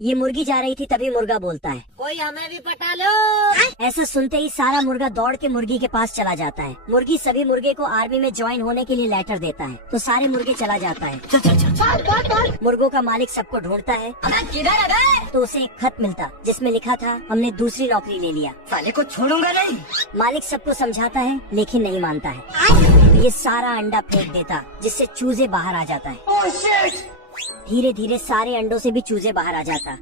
ये मुर्गी जा रही थी तभी मुर्गा बोलता है, कोई हमें भी पटा लो। ऐसा सुनते ही सारा मुर्गा दौड़ के मुर्गी के पास चला जाता है। मुर्गी सभी मुर्गे को आर्मी में ज्वाइन होने के लिए लेटर देता है, तो सारे मुर्गे चला जाता है। मुर्गों का मालिक सबको ढूंढता है, तो उसे एक खत मिलता जिसमें लिखा था, हमने दूसरी नौकरी ले लिया, साले को छोड़ूंगा नहीं। मालिक सबको समझाता है लेकिन नहीं मानता है। ये सारा अंडा फेंक देता जिससे चूजे बाहर आ जाता है। धीरे धीरे सारे अंडों से भी चूजे बाहर आ जाता।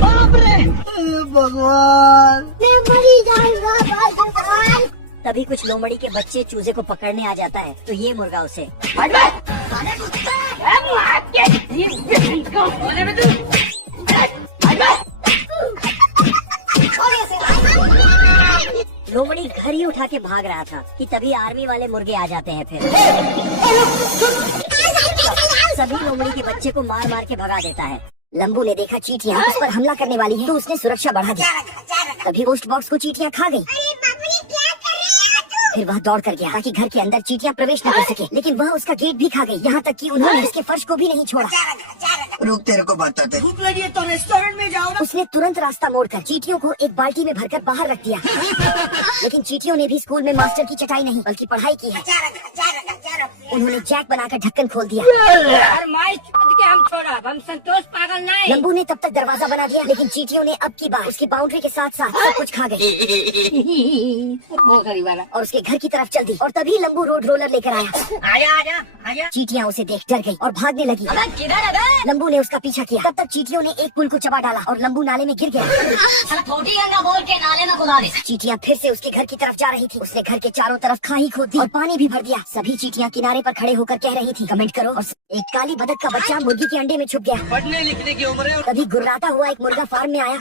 बाप रे भगवान, मैं मरी जाऊंगा भगवान। तभी कुछ लोमड़ी के बच्चे चूजे को पकड़ने आ जाता है, तो ये मुर्गा उसे लोमड़ी घर ही उठा के भाग रहा था कि तभी आर्मी वाले मुर्गे आ जाते हैं। फिर सभी लोमड़ी के बच्चे को मार मार के भगा देता है। लंबू ने देखा चींटियां उस पर हमला करने वाली हैं, तो उसने सुरक्षा बढ़ा दी। तभी पोस्ट बॉक्स को चींटियां खा गई। फिर वह दौड़ कर गया ताकि घर के अंदर चींटियां प्रवेश न कर सके, लेकिन वह उसका गेट भी खा गई, यहाँ तक कि उन्होंने उसके फर्श को भी नहीं छोड़ा। रुक, तेरे को बताते। भूख लगी है तो रेस्टोरेंट में जाओ ना। उसने तुरंत रास्ता मोड़कर चींटियों को एक बाल्टी में भरकर बाहर रख दिया। लेकिन चींटियों ने भी स्कूल में मास्टर की चटाई नहीं बल्कि पढ़ाई की है। उन्होंने जैक बनाकर ढक्कन खोल दिया। हम छोड़ा, हम संतोष पागल नहीं। लंबू ने तब तक दरवाजा बना दिया, लेकिन चींटियों ने अब की बार उसकी बाउंड्री के साथ साथ सब कुछ खा गई और उसके घर की तरफ चल दी। और तभी लंबू रोड रोलर लेकर आया। आजा। चींटियां उसे देख डर गई और भागने लगी। लंबू ने उसका पीछा किया। तब तक चींटियों ने एक पुल को चबा डाला और लंबू नाले में गिर गया। बोल के नाले में बुला दे। चींटियां फिर से उसके घर की तरफ जा रही थी। उसने घर के चारों तरफ खाई खोद दी और पानी भी भर दिया। सभी चींटियां किनारे पर खड़े होकर कह रही थी, कमेंट करो। और एक काली बतख का बच्चा मुर्गी के अंडे में छुप गया। पढ़ने लिखने की उम्र है। तभी गुर्राता हुआ एक मुर्गा फार्म में आया।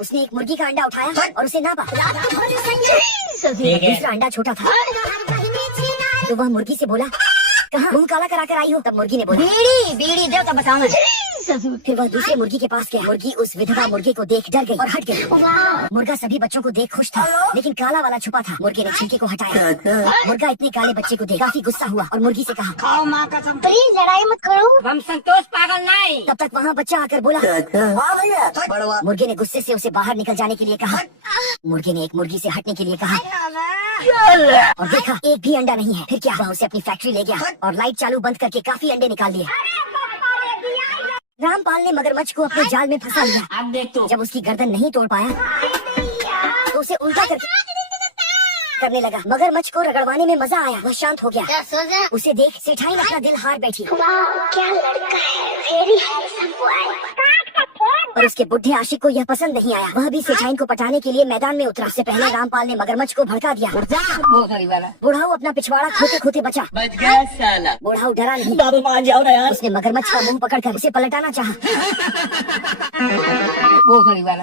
उसने एक मुर्गी का अंडा उठाया और उसे नापा। दूसरा अंडा छोटा था, तो वह मुर्गी से बोला, कहाँ मुंह काला करा कर आई हो? तब मुर्गी ने बोला, बीड़ी दे तो बताऊंगा। फिर वह दूसरे मुर्गी के पास गया। मुर्गी उस विधवा मुर्गे को देख डर गई और हट गई। मुर्गा सभी बच्चों को देख खुश था, लेकिन काला वाला छुपा था। मुर्गे ने छिलके को हटाया। मुर्गा इतने काले बच्चे को देख काफी गुस्सा हुआ और मुर्गी से कहा, खाओ माँ कसम। प्लीज लड़ाई मत करो। हम संतोष पागल नहीं। तब तक वहाँ बच्चा आकर बोला। बड़वा मुर्गे ने गुस्से से उसे बाहर निकल जाने के लिए कहा। मुर्गे ने एक मुर्गी से हटने के लिए कहा और देखा एक भी अंडा नहीं है। फिर क्या, वह उसे अपनी फैक्ट्री ले गया और लाइट चालू बंद करके काफी अंडे निकाल लिए। रामपाल ने मगरमच्छ को अपने जाल में फंसा लिया। अब देख तो। जब उसकी गर्दन नहीं तोड़ पाया तो उसे उल्टा करने लगा। मगरमच्छ को रगड़वाने में मजा आया। वह शांत हो गया। उसे देख सेठाइन अपना दिल हार बैठी। क्या लड़का है, वेरी हैंडसम बॉय। और उसके बुढ़े आशिक को यह पसंद नहीं आया। वह भी सेठाइन को पटाने के लिए मैदान में उतरा। उससे पहले रामपाल ने मगरमच्छ को भड़का दिया। बुढ़ाऊ अपना पिछवाड़ा खोते खोते बचा। बच गया साला। बुढ़ाऊ डरा नहीं। बाबू मान जाओ ना यार। उसने मगरमच्छ का मुंह पकड़कर उसे पलटाना चाहा।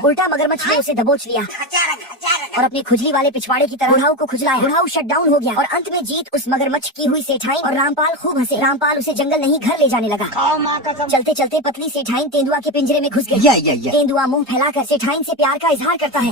उल्टा मगरमच्छ ने उसे दबोच लिया और अपने खुजली वाले पिछवाड़े की तरह बुढ़ाऊ को खुजलाया। बुढ़ाऊ शट डाउन हो गया और अंत में जीत उस मगरमच्छ की हुई। सेठाइन और रामपाल खूब हंसे। रामपाल उसे जंगल नहीं घर ले जाने लगा। खाओ माँ कसम। चलते चलते पतली सेठाइन तेंदुआ के पिंजरे में घुस गई। तेंदुआ मुंह फैलाकर सेठाइन से प्यार का इजहार करता है।